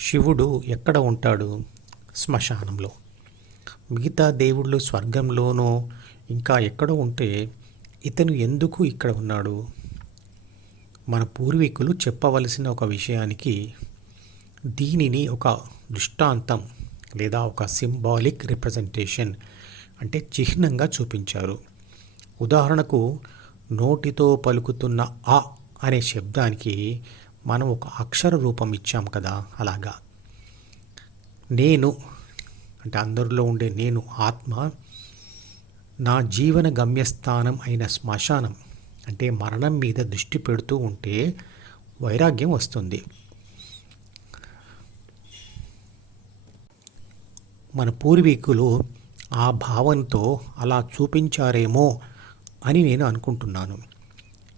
శివుడు ఎక్కడ ఉంటాడు? శ్మశానంలో. మిగతా దేవుళ్ళు స్వర్గంలోనో ఇంకా ఎక్కడో ఉంటే ఇతను ఎందుకు ఇక్కడ ఉన్నాడు? మన పూర్వీకులు చెప్పవలసిన ఒక విషయానికి దీనిని ఒక దృష్టాంతం లేదా ఒక సింబాలిక్ రిప్రజెంటేషన్ అంటే చిహ్నంగా చూపించారు. ఉదాహరణకు నోటితో పలుకుతున్న ఆ అనే శబ్దానికి మనం ఒక అక్షర రూపం ఇచ్చాం కదా అలాగా? నేను అంటే అందరిలో ఉండే నేను ఆత్మ నా జీవన గమ్యస్థానం అయిన శ్మశానం అంటే మరణం మీద దృష్టి పెడుతూ ఉంటే వైరాగ్యం వస్తుంది. మన పూర్వీకులు ఆ భావనతో అలా చూపించారేమో అని నేను అనుకుంటున్నాను.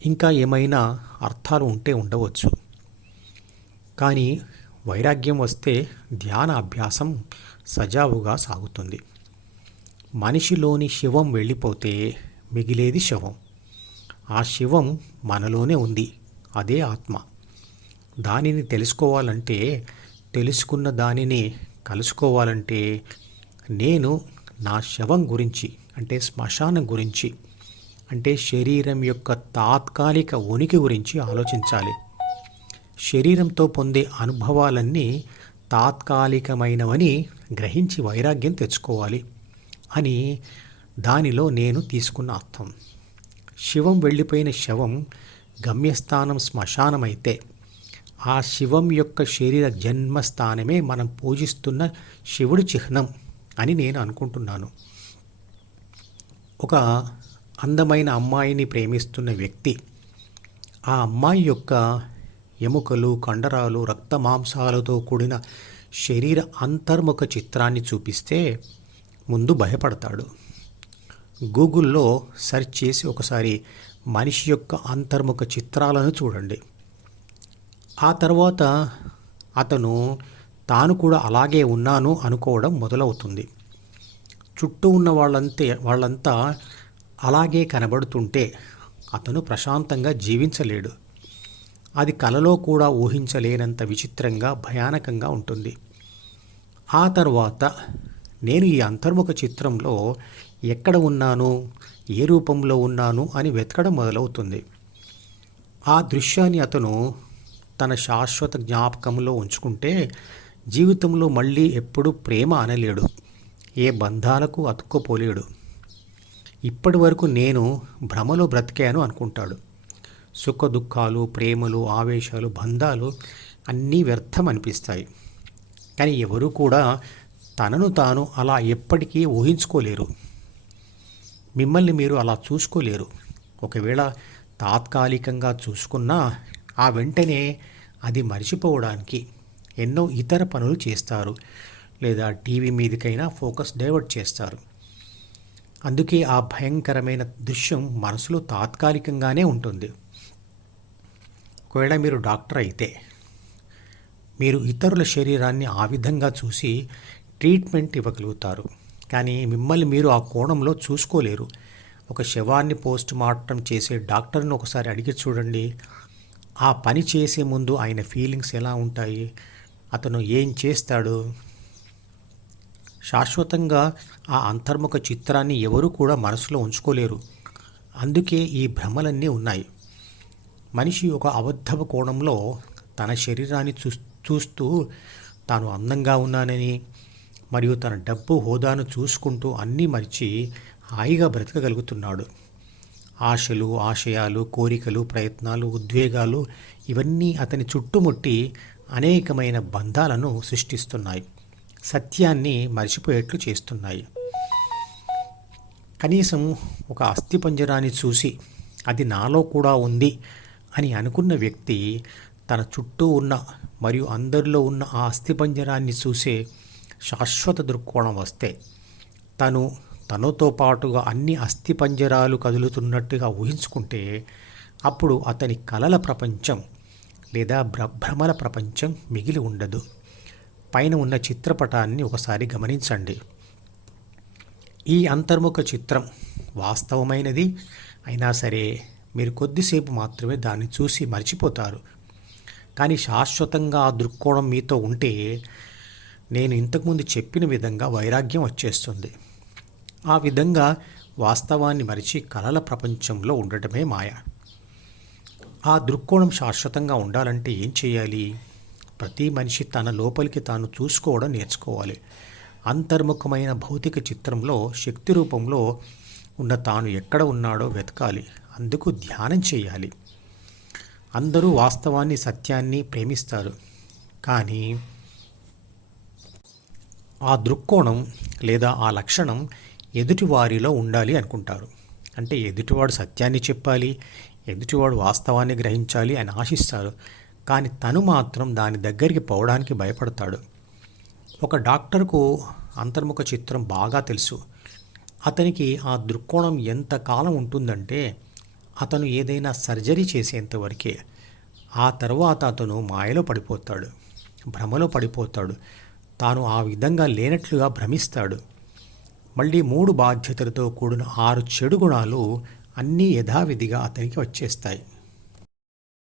ఇంకా ఏమైనా అర్థాలు ఉంటే ఉండవచ్చు. కానీ వైరాగ్యం వస్తే ధ్యాన అభ్యాసం సజావుగా సాగుతుంది. మనిషిలోని శివం వెళ్ళిపోతే మిగిలేది శవం. ఆ శివం మనలోనే ఉంది అదే ఆత్మ. దానిని తెలుసుకోవాలంటే తెలుసుకున్న దానిని కలుసుకోవాలంటే నేను నా శవం గురించి అంటే శ్మశానం గురించి అంటే శరీరం యొక్క తాత్కాలిక ఉనికి గురించి ఆలోచించాలి. శరీరంతో పొందే అనుభవాలన్నీ తాత్కాలికమైనవని గ్రహించి వైరాగ్యం తెచ్చుకోవాలి అని దానిలో నేను తీసుకున్న అర్థం. శివం వెళ్ళిపోయిన శవం గమ్యస్థానం శ్మశానమైతే ఆ శివం యొక్క శరీర జన్మస్థానమే మనం పూజిస్తున్న శివుడు చిహ్నం అని నేను అనుకుంటున్నాను. ఒక అందమైన అమ్మాయిని ప్రేమిస్తున్న వ్యక్తి ఆ అమ్మాయి యొక్క ఎముకలు కండరాలు రక్త మాంసాలతో కూడిన శరీర అంతర్ముఖ చిత్రాన్ని చూపిస్తే ముందు భయపడతాడు. గూగుల్లో సెర్చ్ చేసి ఒకసారి మనిషి యొక్క అంతర్ముఖ చిత్రాలను చూడండి. ఆ తర్వాత అతను తాను కూడా అలాగే ఉన్నాను అనుకోవడం మొదలవుతుంది. చుట్టూ ఉన్న వాళ్ళంతే వాళ్ళంతా అలాగే కనబడుతుంటే అతను ప్రశాంతంగా జీవించలేడు. అది కలలో కూడా ఊహించలేనంత విచిత్రంగా భయానకంగా ఉంటుంది. ఆ తర్వాత నేను ఈ అంతర్ముఖ చిత్రంలో ఎక్కడ ఉన్నాను ఏ రూపంలో ఉన్నాను అని వెతకడం మొదలవుతుంది. ఆ దృశ్యాన్ని అతను తన శాశ్వత జ్ఞాపకంలో ఉంచుకుంటే జీవితంలో మళ్ళీ ఎప్పుడు ప్రేమ అనలేడు ఏ బంధాలకు అతుక్కుపోలేడు. ఇప్పటి వరకు నేను భ్రమలో బ్రతికాను అనుకుంటాడు. సుఖ దుఃఖాలు ప్రేమలు ఆవేశాలు బంధాలు అన్నీ వ్యర్థం అనిపిస్తాయి కానీ ఎవరు కూడా తనను తాను అలా ఎప్పటికీ ఊహించుకోలేరు. మిమ్మల్ని మీరు అలా చూసుకోలేరు. ఒకవేళ తాత్కాలికంగా చూసుకున్నా ఆ వెంటనే అది మర్చిపోవడానికి ఎన్నో ఇతర పనులు చేస్తారు. లేదా టీవీ మీదకైనా ఫోకస్ డైవర్ట్ చేస్తారు. అందుకే ఆ భయంకరమైన దృశ్యం మనసులో తాత్కాలికంగానే ఉంటుంది. ఒకవేళ మీరు డాక్టర్ అయితే మీరు ఇతరుల శరీరాన్ని ఆ విధంగా చూసి ట్రీట్మెంట్ ఇవ్వగలుగుతారు. కానీ మిమ్మల్ని మీరు ఆ కోణంలో చూసుకోలేరు. ఒక శవాన్ని పోస్ట్ మార్టం చేసే డాక్టర్ని ఒకసారి అడిగి చూడండి. ఆ పని చేసే ముందు ఆయన ఫీలింగ్స్ ఎలా ఉంటాయి? అతను ఏం చేస్తాడు? శాశ్వతంగా ఆ అంతర్ముఖ చిత్రాన్ని ఎవరు కూడా మనసులో ఉంచుకోలేరు. అందుకే ఈ భ్రమలన్నీ ఉన్నాయి. మనిషి ఒక అబద్ధపు కోణంలో తన శరీరాన్ని చూ చూస్తూ తాను అందంగా ఉన్నానని మరియు తన డబ్బు హోదాను చూసుకుంటూ అన్నీ మరిచి హాయిగా బ్రతకగలుగుతున్నాడు. ఆశలు ఆశయాలు కోరికలు ప్రయత్నాలు ఉద్వేగాలు ఇవన్నీ అతని చుట్టుముట్టి అనేకమైన బంధాలను సృష్టిస్తున్నాయి. సత్యాన్ని మర్చిపోయేట్లు చేస్తున్నాయి. కనీసం ఒక అస్థిపంజరాన్ని చూసి అది నాలో కూడా ఉంది అని అనుకున్న వ్యక్తి తన చుట్టూ ఉన్న మరియు అందరిలో ఉన్న ఆ అస్థిపంజరాన్ని చూసే శాశ్వత దృక్కోణం వస్తే తను తనతో పాటుగా అన్ని అస్థిపంజరాలు కదులుతున్నట్టుగా ఊహించుకుంటే అప్పుడు అతని కలల ప్రపంచం లేదా భ్రమల ప్రపంచం మిగిలి ఉండదు. పైన ఉన్న చిత్రపటాన్ని ఒకసారి గమనించండి. ఈ అంతర్ముఖ చిత్రం వాస్తవమైనది అయినా సరే మీరు కొద్దిసేపు మాత్రమే దాన్ని చూసి మర్చిపోతారు. కానీ శాశ్వతంగా ఆ దృక్కోణం మీతో ఉంటే నేను ఇంతకుముందు చెప్పిన విధంగా వైరాగ్యం వచ్చేస్తుంది. ఆ విధంగా వాస్తవాన్ని మరిచి కలల ప్రపంచంలో ఉండటమే మాయ. ఆ దృక్కోణం శాశ్వతంగా ఉండాలంటే ఏం చేయాలి? ప్రతి మనిషి తన లోపలికి తాను చూసుకోవడం నేర్చుకోవాలి. అంతర్ముఖమైన భౌతిక చిత్రంలో శక్తి రూపంలో ఉన్న తాను ఎక్కడ ఉన్నాడో వెతకాలి. అందుకు ధ్యానం చేయాలి. అందరూ వాస్తవాన్ని సత్యాన్ని ప్రేమిస్తారు. కానీ ఆ దృక్కోణం లేదా ఆ లక్షణం ఎదుటివారిలో ఉండాలి అనుకుంటారు. అంటే ఎదుటివాడు సత్యాన్ని చెప్పాలి ఎదుటివాడు వాస్తవాన్ని గ్రహించాలి అని ఆశిస్తారు. కానీ తను మాత్రం దాని దగ్గరికి పోవడానికి భయపడతాడు. ఒక డాక్టర్కు అంతర్ముఖ చిత్రం బాగా తెలుసు. అతనికి ఆ దృక్కోణం ఎంత కాలం ఉంటుందంటే అతను ఏదైనా సర్జరీ చేసేంతవరకే ఆ తర్వాత అతను మాయలో పడిపోతాడు భ్రమలో పడిపోతాడు. తాను ఆ విధంగా లేనట్లుగా భ్రమిస్తాడు. మళ్ళీ మూడు బాధ్యతలతో కూడిన ఆరు చెడు గుణాలు అన్నీ యథావిధిగా అతనికి వచ్చేస్తాయి.